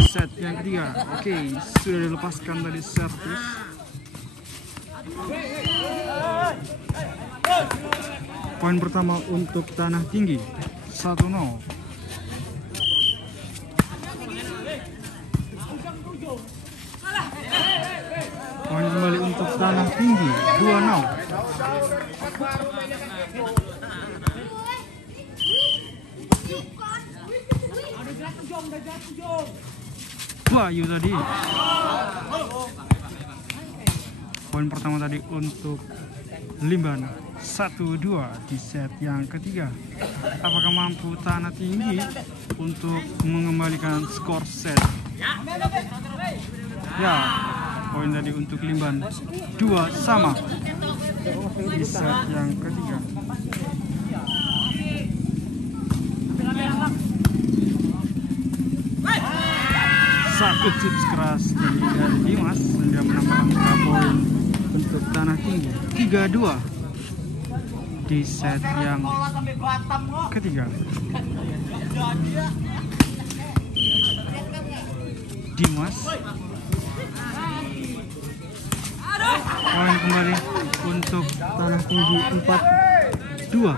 di set yang ketiga. Oke, sudah dilepaskan tadi servis. Poin pertama untuk Tanah Tinggi 1-0. Poin kembali untuk Tanah Tinggi 2-0. Bayu tadi. Poin pertama tadi untuk Limban 1-2 di set yang ketiga. Apakah mampu Tanah Tinggi untuk mengembalikan skor set? Ya, poin tadi untuk Limban 2-2 di set yang ketiga. Satu chips keras dari Dimas sehingga menambahkan poin untuk Tanah Tinggi 3-2 di set yang ketiga. Dimas poin kembali untuk Tanah Tinggi 4-2.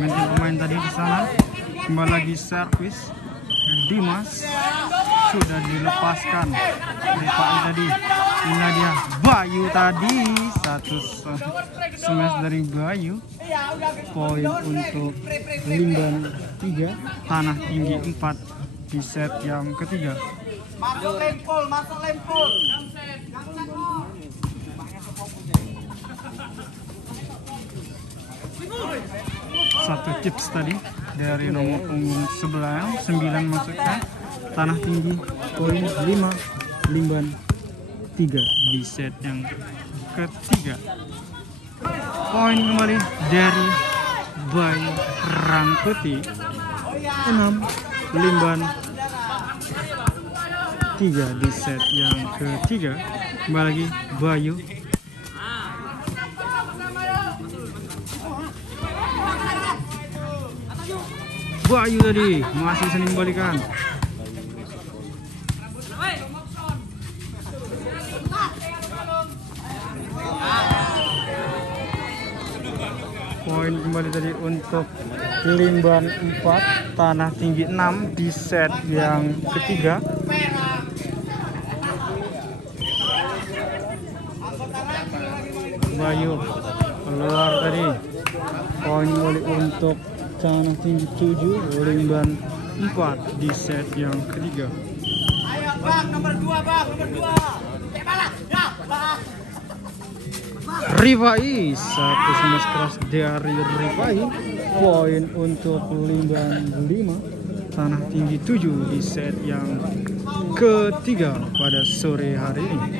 Ganti pemain tadi di sana, kembali lagi servis. Dimas sudah dilepaskan. Rifai tadi, ini dia Bayu tadi, satu smash dari Bayu. Poin untuk Limban 3, Tanah Tinggi 4 di set yang ketiga. Masuk lempul. Satu chips tadi dari nomor punggung 9 maksudnya. Tanah Tinggi poin 5, Limban 3 di set yang ketiga. Poin kembali dari Bayu Rangkuti 6, Limban 3 di set yang ketiga. Kembali lagi Bayu. Bayu tadi masih bisa dikembalikan. Poin kembali tadi untuk Limban 4, Tanah Tinggi 6 di set yang ketiga. Bayu keluar tadi. Poin kembali untuk Tanah Tinggi 7, Limban 4 di set yang ketiga. Ayo bang, nomor 2 bang, nomor 2. Ya, Rifai, satu smash keras dari Rifai. Poin untuk Limban 5, Tanah Tinggi 7 di set yang ketiga pada sore hari ini.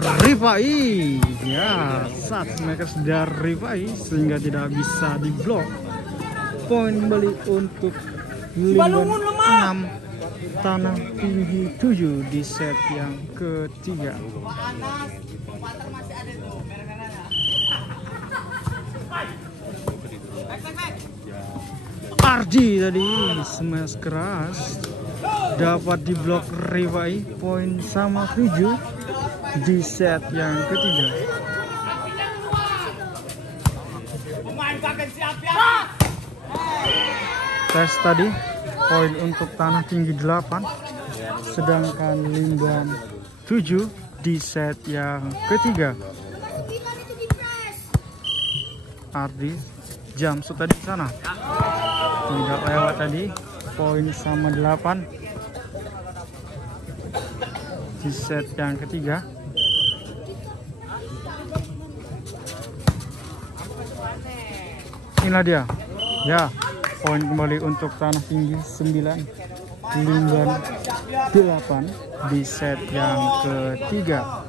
Rifai, ya, saat smackers dari Rifai sehingga tidak bisa diblok. Poin kembali untuk Limban 6, Tanah Tinggi 7 di set yang ketiga. Ardi tadi smash keras dapat diblok Rifai. Poin sama 7 di set yang ketiga. Tes tadi poin untuk Tanah Tinggi 8, sedangkan Limban 7 di set yang ketiga. Ardi Jamsut tadi di sana tidak lewat tadi, poin sama 8 di set yang ketiga. Inilah dia, ya, poin kembali untuk Tanah Tinggi 9, Limban 8 di set yang ketiga.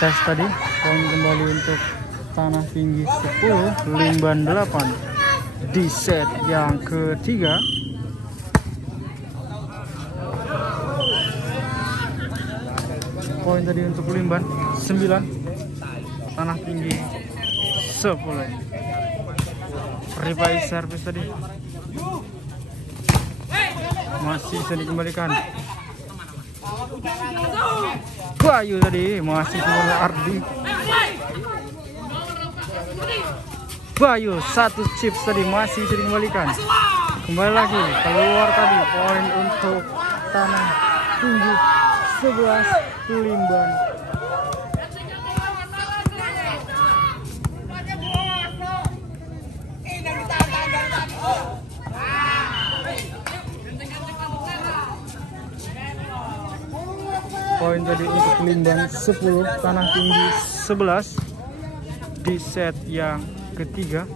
Tes tadi, poin kembali untuk Tanah Tinggi 10, Limban 8 di set yang ketiga. Poin tadi untuk Limban 9, Tanah Tinggi 10. Rifai servis tadi masih bisa dikembalikan. Bayu tadi masih keluar Ardi. Bayu satu chips tadi masih bisa dikembalikan. Kembali lagi keluar tadi. Poin untuk Tanah Tinggi 11, Limban. Poin tadi untuk Limban 10, Tanah Tinggi 11 di set yang ketiga.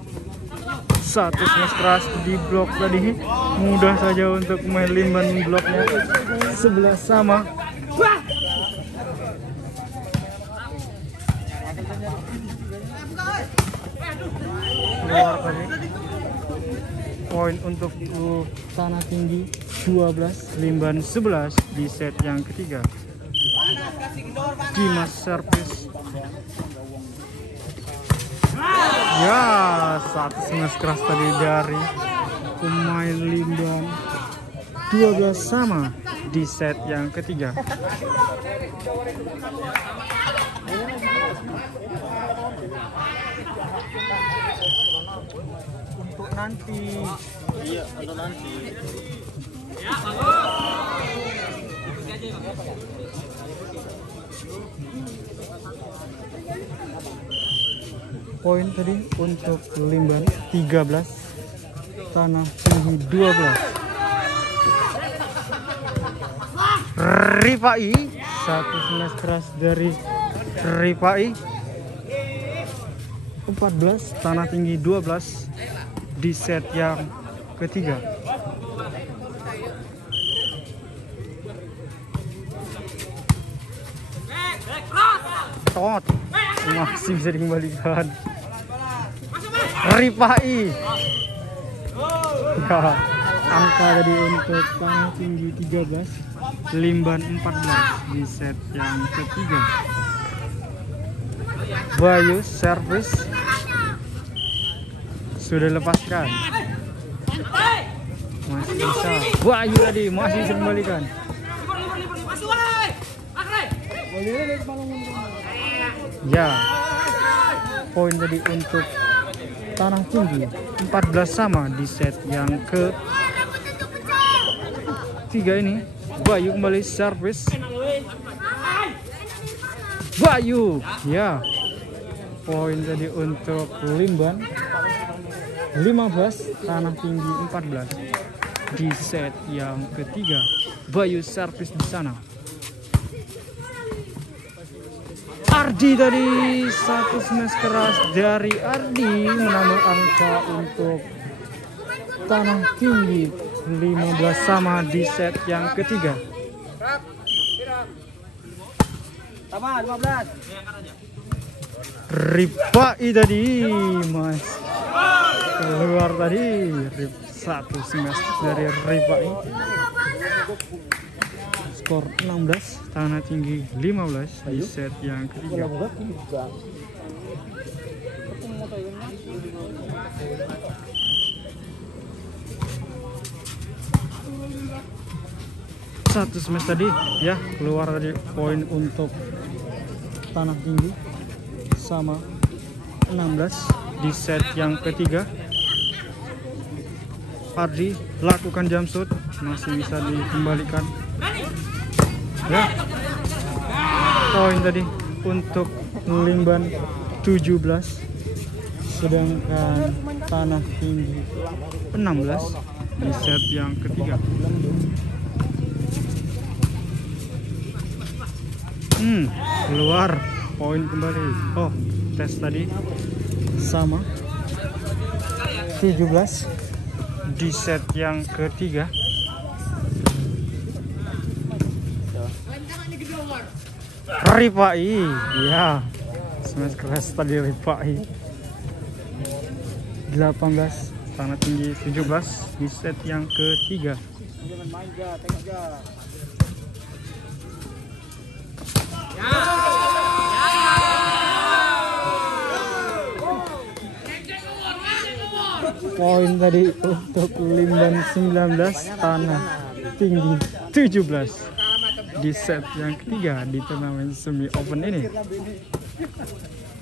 Satu smash keras di blok tadi, mudah saja untuk main Limban bloknya. 11 sama. Keluar tadi. Poin untuk Tanah Tinggi 12, Limban 11 di set yang ketiga. Dimas servis. Ya, satu smash keras tadi dari pemain Limban. 12 sama di set yang ketiga. Untuk nanti. Iya, untuk nanti. Ya, poin tadi untuk Limban 13, Tanah Tinggi 12. Rifai, satu smash keras dari Rifai. 14, Tanah Tinggi 12 di set yang ketiga. Tot masih bisa dikembalikan. Rifai. Ya, angka tadi untuk Tanah Tinggi 13, Limban 14 di set yang ketiga. Bayu servis sudah lepaskan. Masih bisa. Bayu tadi masih bisa kembalikan. Ya, poin tadi untuk Tanah Tinggi 14 sama di set yang ketiga ini. Bayu kembali servis. Bayu, ya, poin tadi untuk Limban 15, Tanah Tinggi 14 di set yang ketiga. Bayu servis di sana. Ardi tadi, satu smash keras dari Ardi menambah angka untuk Tanah Tinggi 15 sama di set yang ketiga. Tambah 15. Rifai tadi mas keluar tadi. Satu smash dari Rifai. Skor 16, Tanah Tinggi 15 di set yang ketiga. Satu smash tadi ya, keluar tadi. Poin untuk Tanah Tinggi sama 16 di set yang ketiga. Ardi lakukan jump shot, masih bisa dikembalikan. Ya, poin tadi untuk Limban 17, sedangkan Tanah Tinggi 16 di set yang ketiga. Keluar, poin kembali. Oh, tes tadi sama 17 di set yang ketiga. Rifai, ya, smash keras tadi Rifai. 18, tanah tinggi 17 di set yang ketiga. Jangan main ga, tengok ga. Poin tadi untuk Limban 19 tanah tinggi 17 di set yang ketiga di turnamen semi open ini.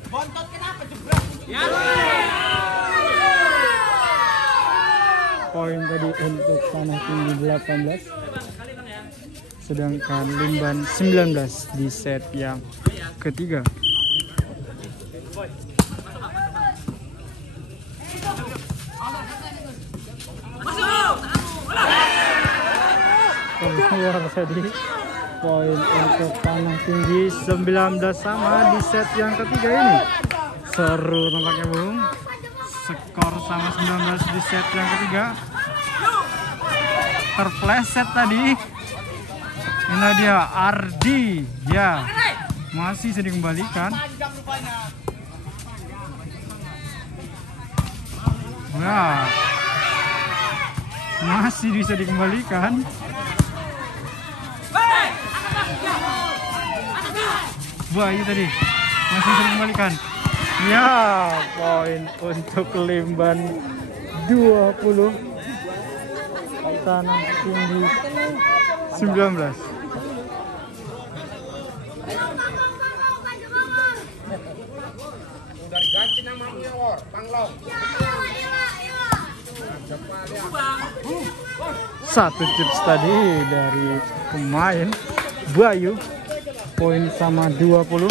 Bontot kenapa jebret? Poin tadi untuk tanah tinggi 18, sedangkan Limban 19 di set yang ketiga. Keluar tadi poin untuk tanah tinggi 19 sama di set yang ketiga ini. Seru tampaknya Bung. Skor sama 19 di set yang ketiga. Terpleset tadi. Ini dia Ardi. Ya, masih bisa dikembalikan. Wah, masih bisa dikembalikan. Bayu tadi masih bisa dikembalikan. Ya, poin untuk Limban 20 tanah tinggi 19. Dari ganti namanya War, Panglong. Satu chips tadi dari pemain Bayu. Poin sama 20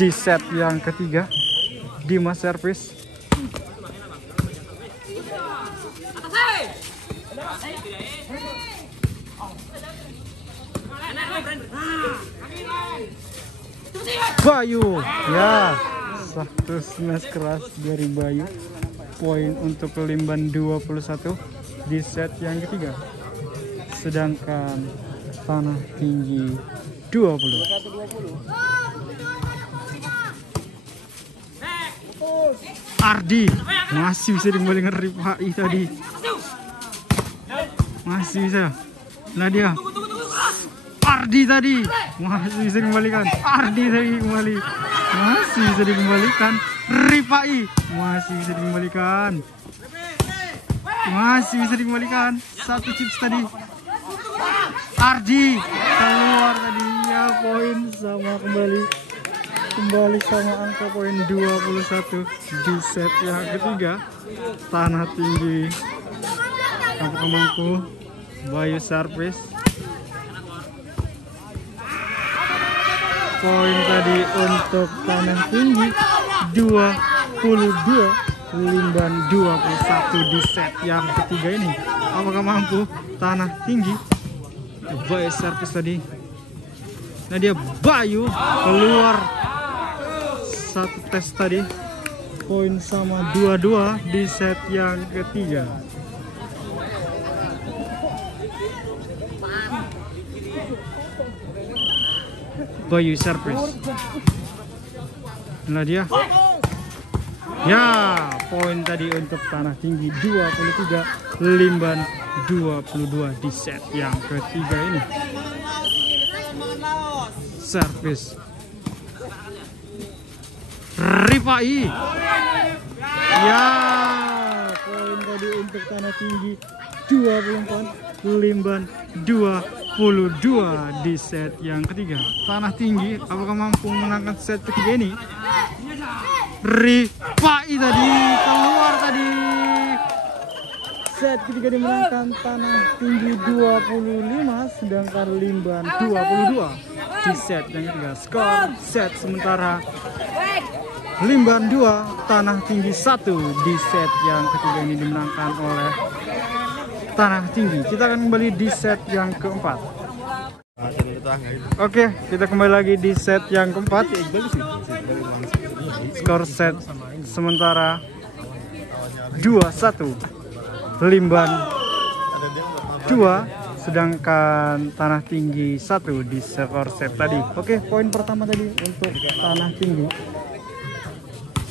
di set yang ketiga. Dimas servis. Bayu, ya, satu smash keras dari Bayu. Poin untuk Limban 21 di set yang ketiga. Sedangkan tanah tinggi 20. Ardi masih bisa dikembalikan Rifai tadi. Masih bisa. Nah dia Ardi tadi masih bisa dikembalikan. Ardi tadi kembali. Masih bisa dikembalikan. Rifai masih bisa dikembalikan. Masih bisa dikembalikan. Satu chips tadi. Ardi keluar tadi ya, poin sama kembali sama angka poin 21 di set yang ketiga. Tanah tinggi apakah mampu Bayu servis. Poin tadi untuk tanah tinggi 22, Limban 21 di set yang ketiga ini. Apakah mampu tanah tinggi Bayu servis tadi. Nah dia Bayu keluar satu tes tadi. Poin sama 22 di set yang ketiga. Bayu servis. Nah dia. Ya, poin tadi untuk tanah tinggi 23, Limban 22 di set yang ketiga ini. Servis Rifai. Ya, poin tadi untuk tanah tinggi 24, Limban 22 di set yang ketiga. Tanah tinggi apakah mampu menangkan set ketiga ini? Rifai tadi keluar tadi. Set ketiga dimenangkan tanah tinggi 25, sedangkan Limban 22 di set yang ketiga. Skor set sementara Limban 2, tanah tinggi 1 di set yang ketiga ini dimenangkan oleh tanah tinggi. Kita akan kembali di set yang keempat. Oke, kita kembali lagi di set yang keempat. Skor set sementara 2-1, Limban 2, sedangkan tanah tinggi 1 di skor set tadi. Oke, poin pertama tadi untuk tanah tinggi.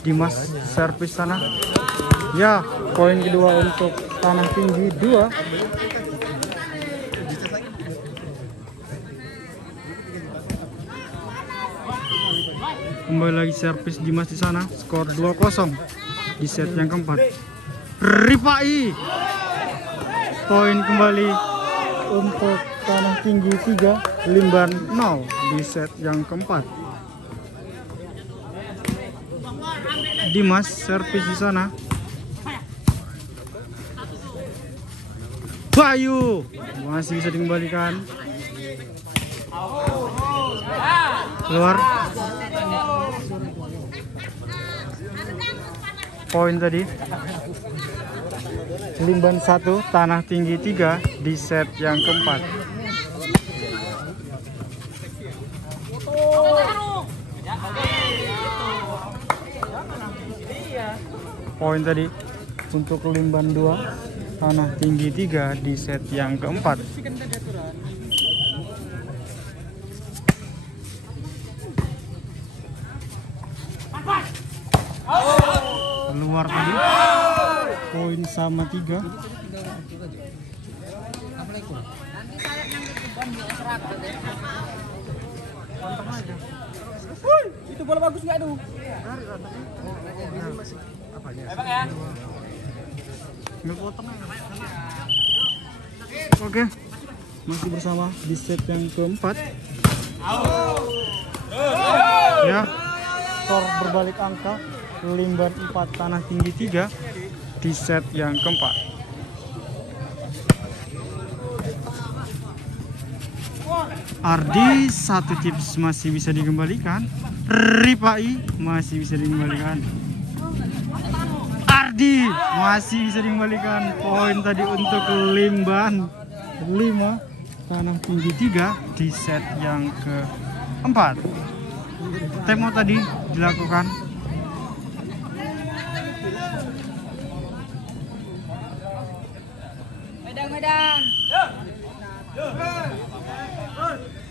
Dimas servis sana. Ya, poin kedua untuk Tanah Tinggi 2. Kembali lagi servis Dimas di sana, skor 2-0 di set yang keempat. Rifai, poin kembali untuk Tanah Tinggi 3, Limban 0 di set yang keempat. Dimas servis di sana. Bayu masih bisa dikembalikan. Keluar. Poin tadi. Limban 1, Tanah Tinggi 3 di set yang keempat. Poin tadi untuk Limban 2, Tanah Tinggi 3 di set yang keempat. Keluar tadi. Poin sama 3. Itu bola bagus nggak tuh? Oke, masih bersama di set yang keempat. Ya, skor berbalik angka. Limban 4, Tanah Tinggi 3 di set yang keempat. Ardi, satu tips masih bisa dikembalikan. Rifai masih bisa dikembalikan. Ardi masih bisa dikembalikan. Poin tadi untuk Limban 5, Tanah Tinggi 3 di set yang keempat. Temo tadi dilakukan. Medan.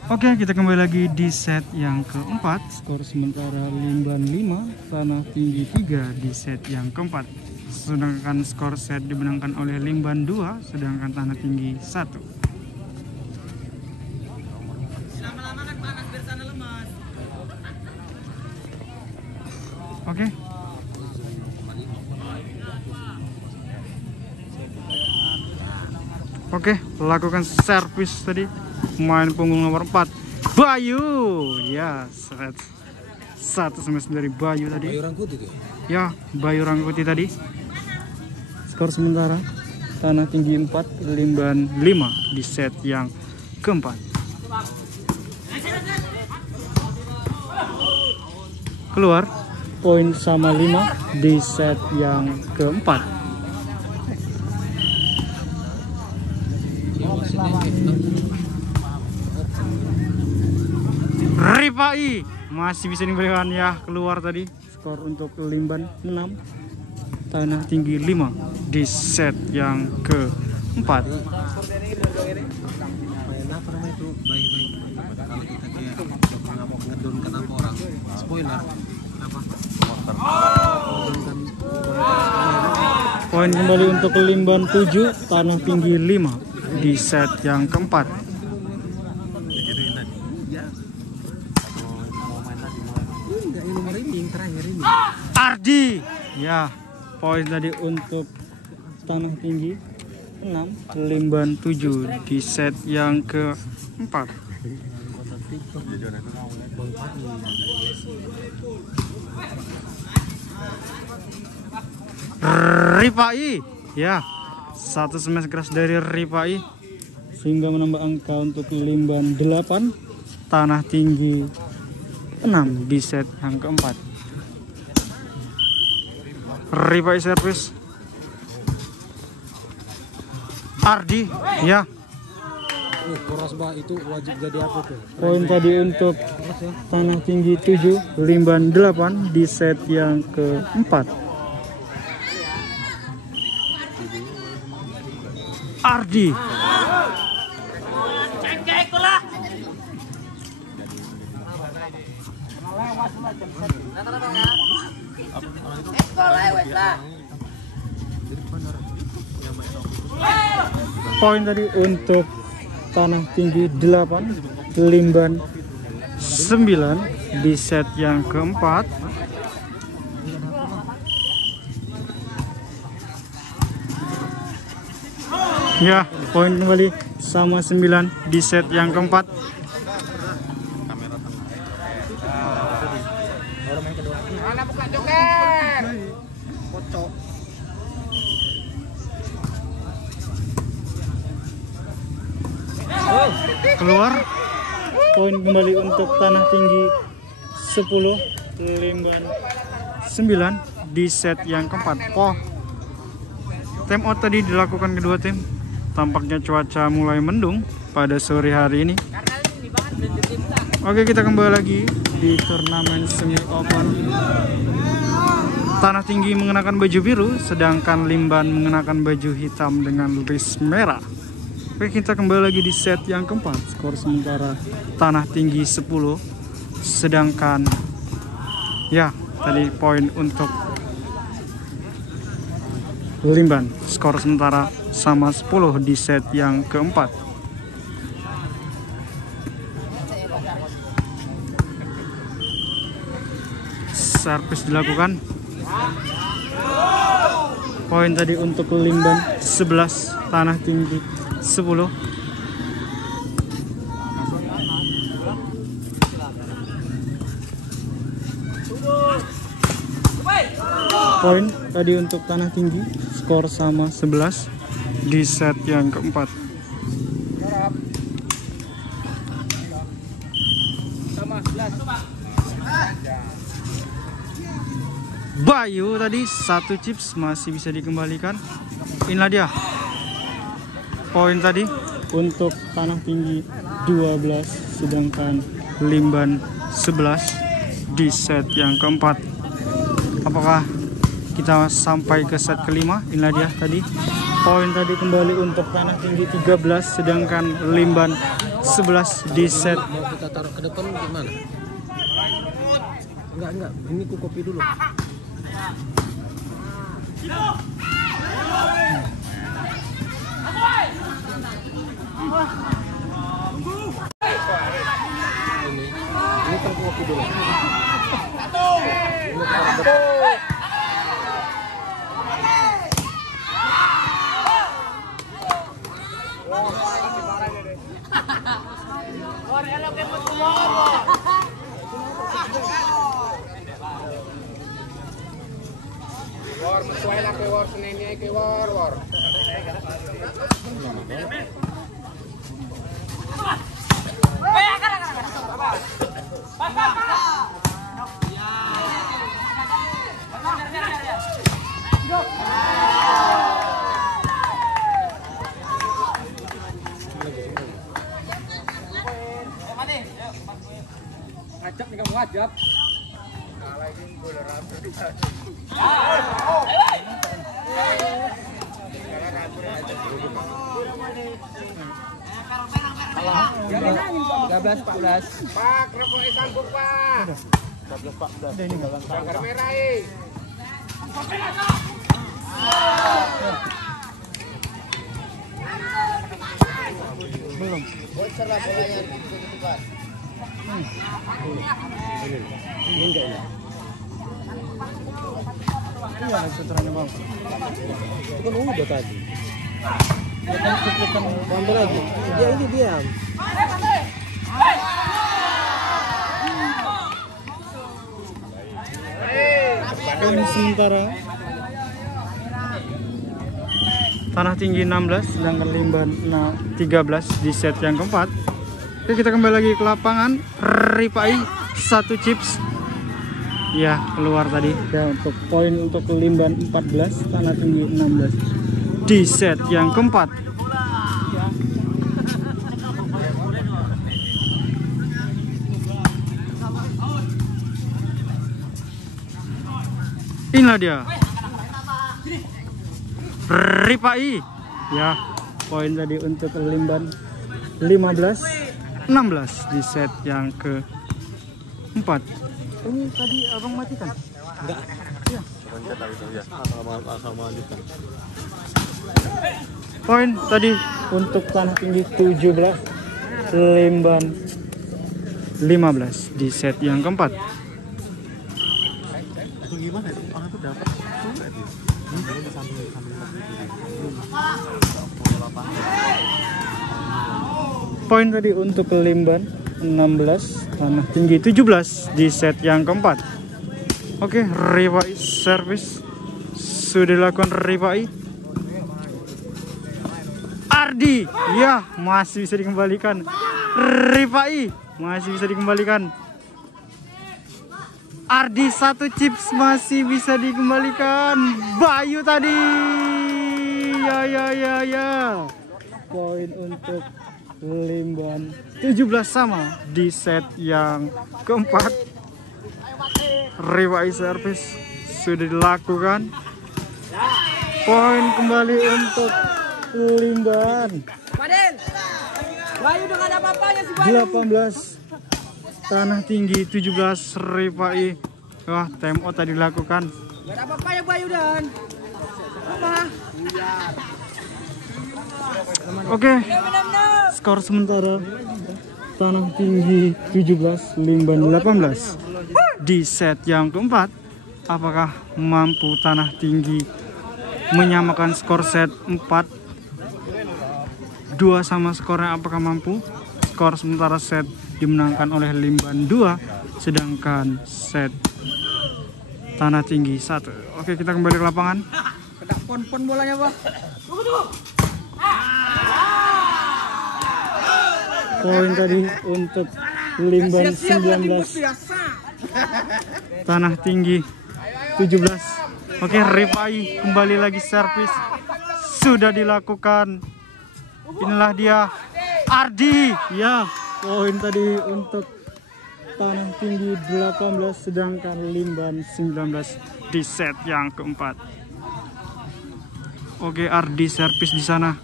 Oke, kita kembali lagi di set yang keempat. Skor sementara Limban 5, Tanah Tinggi 3 di set yang keempat. Sedangkan skor set dimenangkan oleh Limban 2, sedangkan Tanah Tinggi 1. Lama-lama kan panas biar sana lemas. Oke. Oke, lakukan servis tadi. Pemain punggung nomor 4, Bayu. Ya, set 1 smash dari Bayu tadi. Bayu Rangkuti tuh. Ya, Bayu Rangkuti tadi. Skor sementara Tanah Tinggi 4, Limban 5 di set yang keempat. Keluar, poin sama 5 di set yang keempat. Rifai masih bisa diberikan, ya, keluar tadi. Skor untuk Limban 6, Tanah Tinggi 5 di set yang keempat. Main apa namanya itu? Baik-baik. Kalau kita kayak nggak mau ngedon ke apa orang. Spoiler. Apa? Poin kembali untuk Limban 7, Tanah Tinggi 5 di set yang keempat. Ardi, ya, poin tadi untuk Tanah Tinggi 6, Limban 7 di set yang keempat. Rifai, ya, 1 smash keras dari Rifai sehingga menambah angka untuk Limban 8, Tanah Tinggi 6 di set yang keempat. Rifai servis. Ardi, ya. Keras itu wajib jadi apa tuh? Poin tadi untuk Tanah Tinggi 7, Limban 8 di set yang keempat. Ardi. Poin tadi untuk Tanah Tinggi 8, Limban 9 di set yang keempat. Ya, poin kembali sama 9 di set yang keempat. Mana buka joker? Keluar. Poin kembali untuk Tanah Tinggi 10, Limban 9 di set yang keempat. Time out tadi dilakukan kedua tim. Tampaknya cuaca mulai mendung pada sore hari ini. Oke, kita kembali lagi di turnamen semi open. Tanah Tinggi mengenakan baju biru, sedangkan Limban mengenakan baju hitam dengan list merah. Oke, kita kembali lagi di set yang keempat. Skor sementara Tanah Tinggi 10, sedangkan ya tadi poin untuk Limban. Skor sementara sama 10 di set yang keempat. Servis dilakukan. Poin tadi untuk Limban 11, Tanah Tinggi 10. Poin tadi untuk Tanah Tinggi, skor sama 11 di set yang keempat. Bayu tadi 1 chips masih bisa dikembalikan. Inilah dia poin tadi untuk Tanah Tinggi 12, sedangkan Limban 11 di set yang keempat. Apakah kita sampai ke set kelima? Inilah dia tadi poin tadi kembali untuk Tanah Tinggi 13, sedangkan Limban 11 di set. Mau kita taruh ke depan gimana? Enggak, ini ku kopi dulu. Ini kan kopi dulu. War, sesuai lah ke war, senennya ke war. Ajak nih kamu ajak. Belas 14. Pak, rokoknya sanggup Pak. 14. Ini enggak Sanggar merah belum. bocor lah bolanya gitu Pak. Ini enggak ini. Iya, puterannya bang. Itu kan udah tadi. Ya kan puteran Tambah lagi. Dia ini diam. poin sementara Tanah Tinggi 16, sedangkan Limban 13 di set yang keempat. Oke, kita kembali lagi ke lapangan. Ripai 1 chips. Ya, keluar tadi. Ya, untuk poin untuk Limban 14, Tanah Tinggi 16 di set yang keempat. Inilah dia Ripai. Ya, poin tadi untuk Limban 15, 16 di set yang keempat. Ini tadi abang matikan? Enggak. Ya. Asal lanjutkan. Poin tadi untuk tanah tinggi 17, Limban 15 di set yang keempat. Itu gimana itu? Orang tuh dapat Poin tadi untuk Limban 16, tanah tinggi 17 di set yang keempat. Oke, Rifai service sudah dilakukan Rifai. Ardi, ya masih bisa dikembalikan. Rifai masih bisa dikembalikan. Ardi satu chips masih bisa dikembalikan. Bayu tadi, ya. Poin untuk Limban 17 sama di set yang keempat. Rifai service sudah dilakukan. Poin kembali untuk Limban. Bayu dengan apa-apanya si Bayu. 18 tanah tinggi 17 Rifai. Wah, time out tadi dilakukan. Gak ada apa-apanya Bayu dan. Apa? Oke. Skor sementara tanah tinggi 17 Limban 18 di set yang keempat. Apakah mampu tanah tinggi menyamakan skor set 4-2 sama skornya? Apakah mampu? Skor sementara set dimenangkan oleh Limban 2, sedangkan set tanah tinggi 1. Oke, kita kembali ke lapangan. Kedak pon-pon bolanya, Pak. Poin tadi untuk Limban 19, tanah tinggi 17. Oke, Rifai kembali lagi servis sudah dilakukan. Inilah dia Ardi, ya. Poin tadi untuk tanah tinggi 18, sedangkan Limban 19 di set yang keempat. Oke, Ardi servis di sana.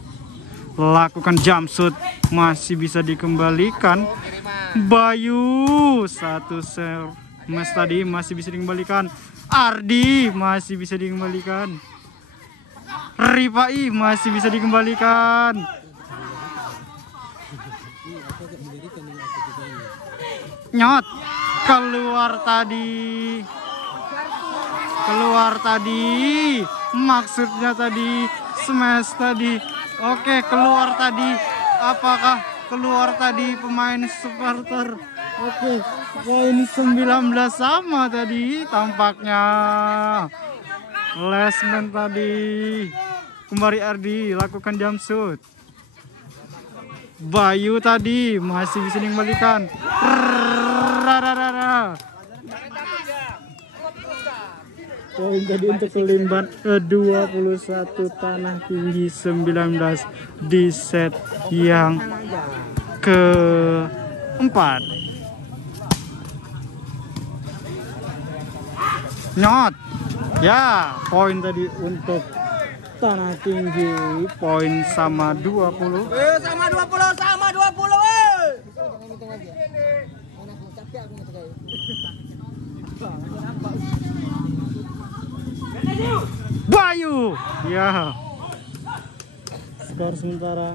Lakukan jump shot, masih bisa dikembalikan. Bayu satu serve mas tadi masih bisa dikembalikan. Ardi masih bisa dikembalikan. Rifai masih bisa dikembalikan. Nyot keluar tadi, maksudnya tadi smash tadi. Oke, keluar tadi. Apakah keluar tadi pemain supporter? Oke, poin 19 sama tadi tampaknya. Lesman tadi. Kembali Ardi lakukan jump shoot. Bayu tadi masih bisa dikembalikan. Poin tadi untuk Limban 21, tanah tinggi 19 di set yang keempat. Nyot, ya, poin tadi untuk tanah tinggi, poin sama 20. Sama 20. Bayu, ya. Skor sementara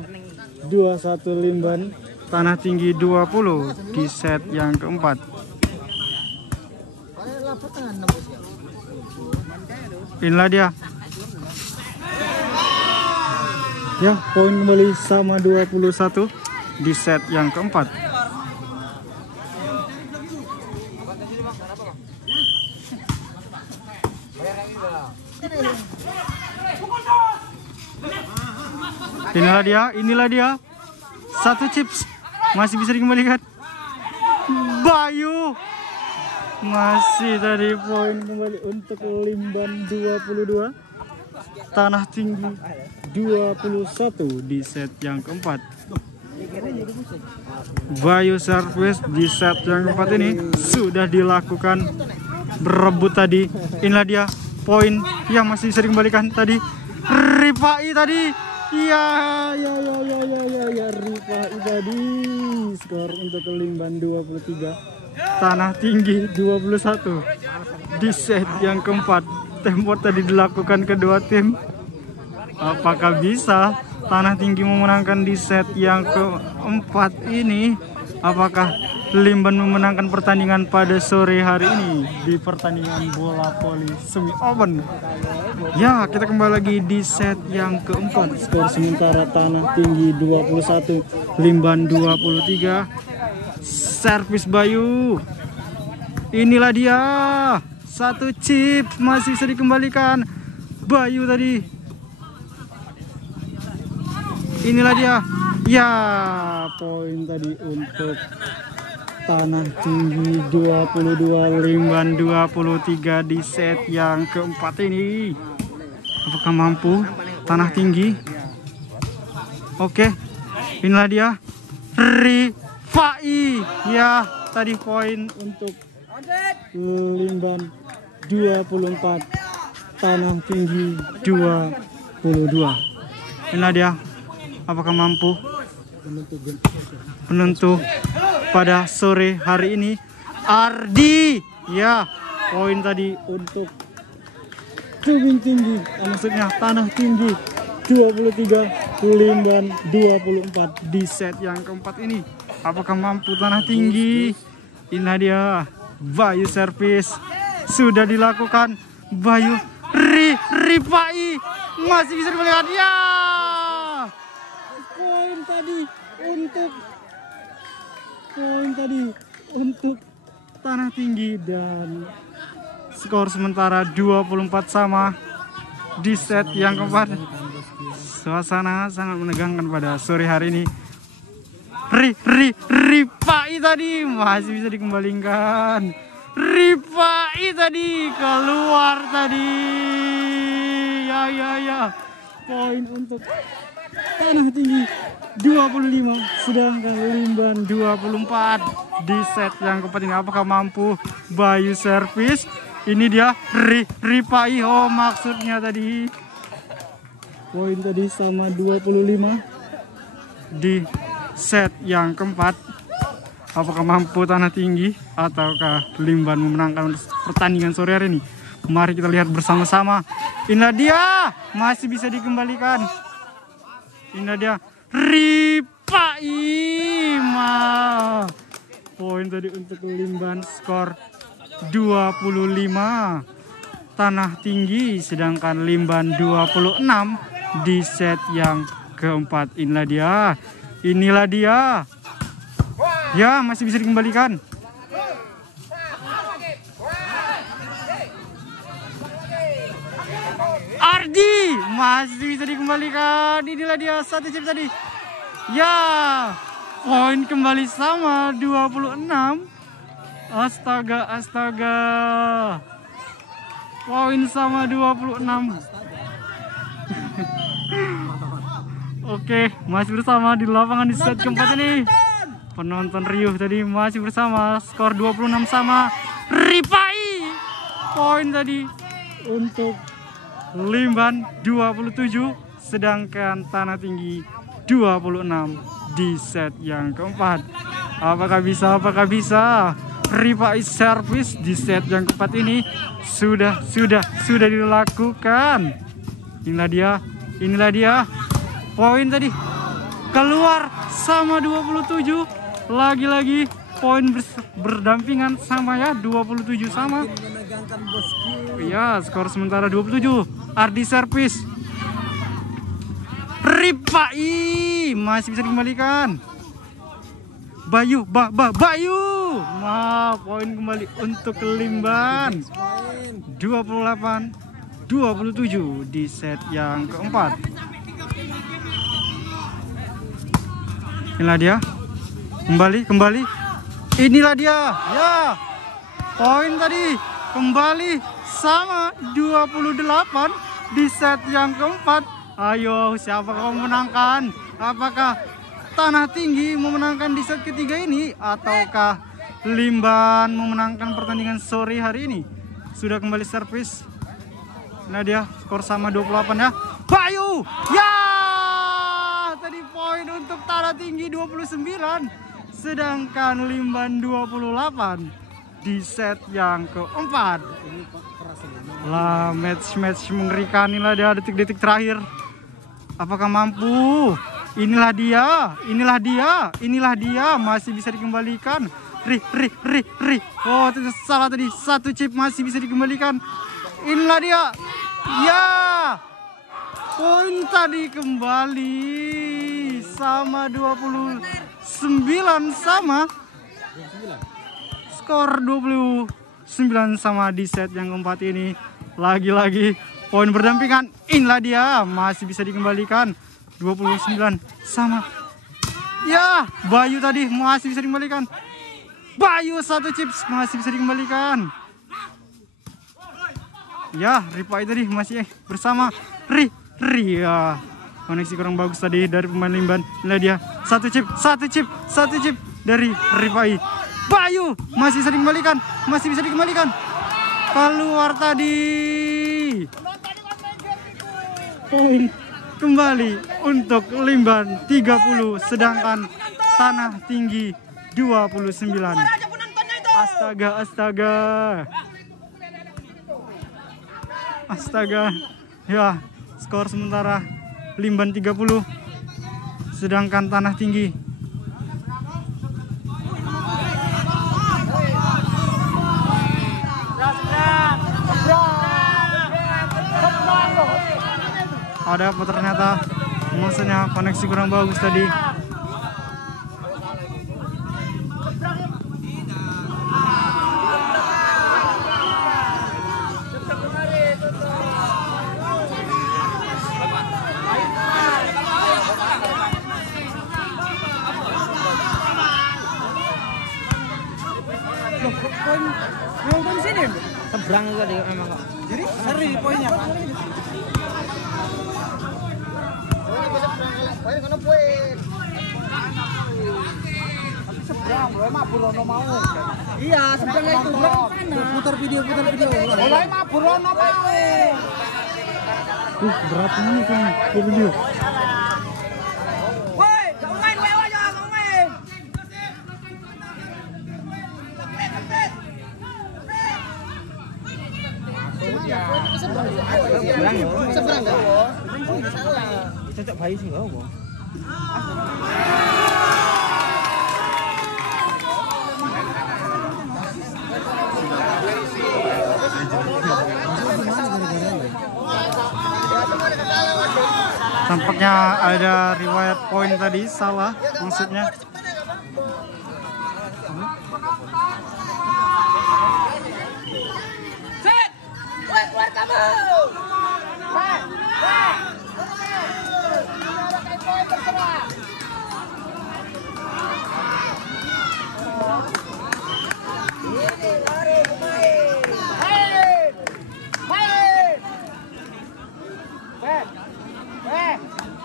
21 Limban, tanah tinggi 20 di set yang keempat. Inilah dia. Ya, poin kembali sama 21 di set yang keempat. Inilah dia. Satu chips masih bisa dikembalikan. Bayu masih tadi poin kembali untuk Limban 22, tanah tinggi 21 di set yang keempat. Bayu service di set yang keempat ini sudah dilakukan berebut tadi. Inilah dia poin yang masih bisa dikembalikan tadi. Rifai tadi. Ya, Rifai tadi. Skor untuk Limban 23, tanah tinggi 21 di set yang keempat. Tempo tadi dilakukan kedua tim. Apakah bisa Tanah Tinggi memenangkan di set yang keempat ini. Apakah Limban memenangkan pertandingan pada sore hari ini di pertandingan bola voli semi open? Ya, kita kembali lagi di set yang keempat. Skor sementara Tanah Tinggi 21, Limban 23. Servis Bayu. Inilah dia. Satu chip masih bisa dikembalikan. Bayu tadi. Inilah dia. Ya, poin tadi untuk Tanah Tinggi 22, Limban 23 di set yang keempat ini. Apakah mampu Tanah Tinggi? Oke, inilah dia Rifai. Ya, tadi poin untuk Limban 24, Tanah Tinggi 22. Inilah dia. Apakah mampu penentu pada sore hari ini? Ardi. Ya, poin tadi untuk Tubing Tinggi, maksudnya Tanah Tinggi 23, Limban 24 di set yang keempat ini. Apakah mampu Tanah Tinggi? Inilah dia. Bayu servis sudah dilakukan. Bayu Rifai masih bisa dibalikan. Ya, poin tadi untuk Tanah Tinggi dan skor sementara 24 sama di set yang keempat. Suasana sangat menegangkan pada sore hari ini. Rifai tadi masih bisa dikembalikan. Rifai tadi keluar tadi. Ya. Poin untuk Tanah Tinggi 25, sedangkan Limban 24 di set yang keempat ini. Apakah mampu Bayu servis? Ini dia Rifai. Oh, maksudnya tadi poin tadi sama 25 di set yang keempat. Apakah mampu Tanah Tinggi ataukah Limban memenangkan pertandingan sore hari ini? Mari kita lihat bersama-sama. Inilah dia, masih bisa dikembalikan. Inilah dia Rifai. Poin tadi untuk Limban, skor 25 Tanah Tinggi, sedangkan Limban 26 di set yang keempat. Inilah dia. Ya, masih bisa dikembalikan. Ardi masih bisa dikembalikan. Inilah dia, satu chip tadi. Ya, poin kembali sama 26. Astaga. Poin sama 26. Oke, masih bersama di lapangan di set keempat ini. Penonton riuh tadi masih bersama. Skor 26 sama Rifai. Poin tadi untuk Limban 27, sedangkan Tanah Tinggi 26 di set yang keempat. Apakah bisa Rifai servis di set yang keempat ini? Sudah dilakukan. Inilah dia. Poin tadi keluar sama 27. Lagi-lagi poin berdampingan sama ya, 27 sama. Ya, skor sementara 27. Ardi servis. Rifai masih bisa dikembalikan. Bayu. Poin kembali untuk Limban 28-27 di set yang keempat. Inilah dia. Kembali. Inilah dia. Ya. Poin tadi kembali sama 28 di set yang keempat. Ayo, siapa yang memenangkan? Apakah Tanah Tinggi memenangkan di set ketiga ini ataukah Limban memenangkan pertandingan sore hari ini? Sudah kembali servis. Nah dia, skor sama 28 ya. Bayu. Ya! Tadi poin untuk Tanah Tinggi 29, sedangkan Limban 28 di set yang keempat. Lah, match mengerikan inilah dia, detik-detik terakhir. Apakah mampu? Inilah dia, masih bisa dikembalikan. Ri. Oh, salah tadi. Satu chip masih bisa dikembalikan. Inilah dia. Ya. Poin tadi kembali sama 29 sama. Skor 29 sama di set yang keempat ini. Lagi-lagi poin berdampingan. Inilah dia, masih bisa dikembalikan. 29 sama. Ya, Bayu tadi masih bisa dikembalikan. Bayu satu chips masih bisa dikembalikan. Ya, Ripai tadi masih bersama Ria. Koneksi kurang bagus tadi dari pemain Limban. Inilah dia, satu chip dari Ripai. Bayu masih bisa dikembalikan. Keluar tadi. Poin kembali untuk Limban 30, sedangkan Tanah Tinggi 29. Astaga. Ya, skor sementara Limban 30, sedangkan Tanah Tinggi ada apa ternyata, maksudnya koneksi kurang bagus tadi. Poin sini seberang juga dia emang kok. Jadi seri poinnya. Poin kono poin. Seberang, lo mah Burono mau. Iya, seberang itu sana. Putar video. Mulai mah Burono mau. Berat ini kan video. Woi, gak main aja, gak main. Seberang enggak? Cocok bayi sih enggak apa? Tampaknya ada riwayat poin tadi salah maksudnya. Set! Keluar kamu!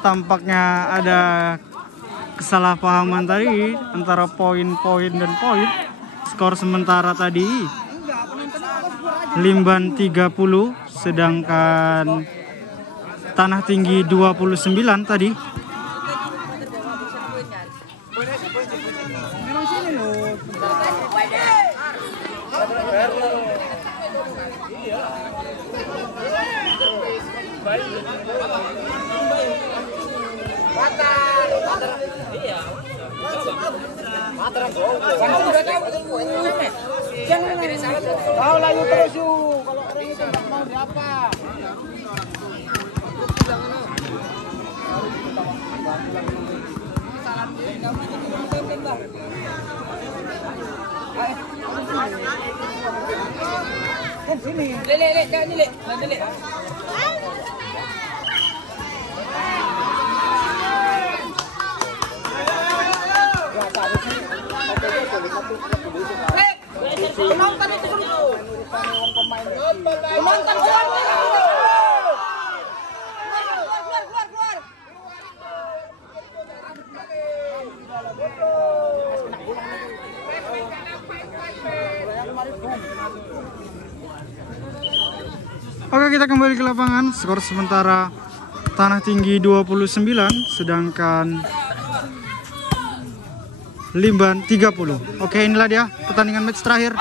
Tampaknya ada kesalahpahaman tadi antara poin-poin dan poin. Skor sementara tadi Limban 30, sedangkan Tanah Tinggi 29 tadi. Kau layu terus yuk, kalau orang itu nggak mau diapa? Sini. Lele, jangan lele. Penonton itu dulu. Penonton keluar. Oke, kita kembali ke lapangan. Skor sementara Tanah Tinggi 29, sedangkan Limban 30. Oke, inilah dia pertandingan match terakhir.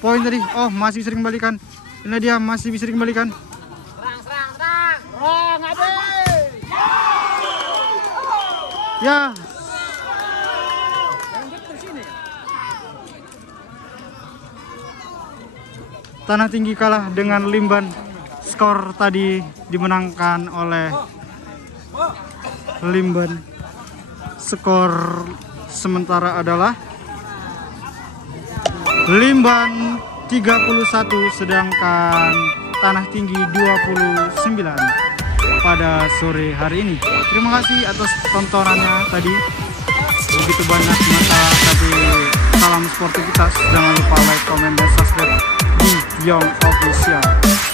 Poin tadi, oh masih bisa dikembalikan. Inilah dia, masih bisa dikembalikan. Serang, habis. Ya. Tanah Tinggi kalah dengan Limban. Skor tadi dimenangkan oleh Limban. Skor sementara adalah Limban 31 sedangkan Tanah Tinggi 29 pada sore hari ini. Terima kasih atas tontonannya tadi. Begitu banyak masalah tadi. Salam sportivitas. Jangan lupa like, komen, dan subscribe di Young Official.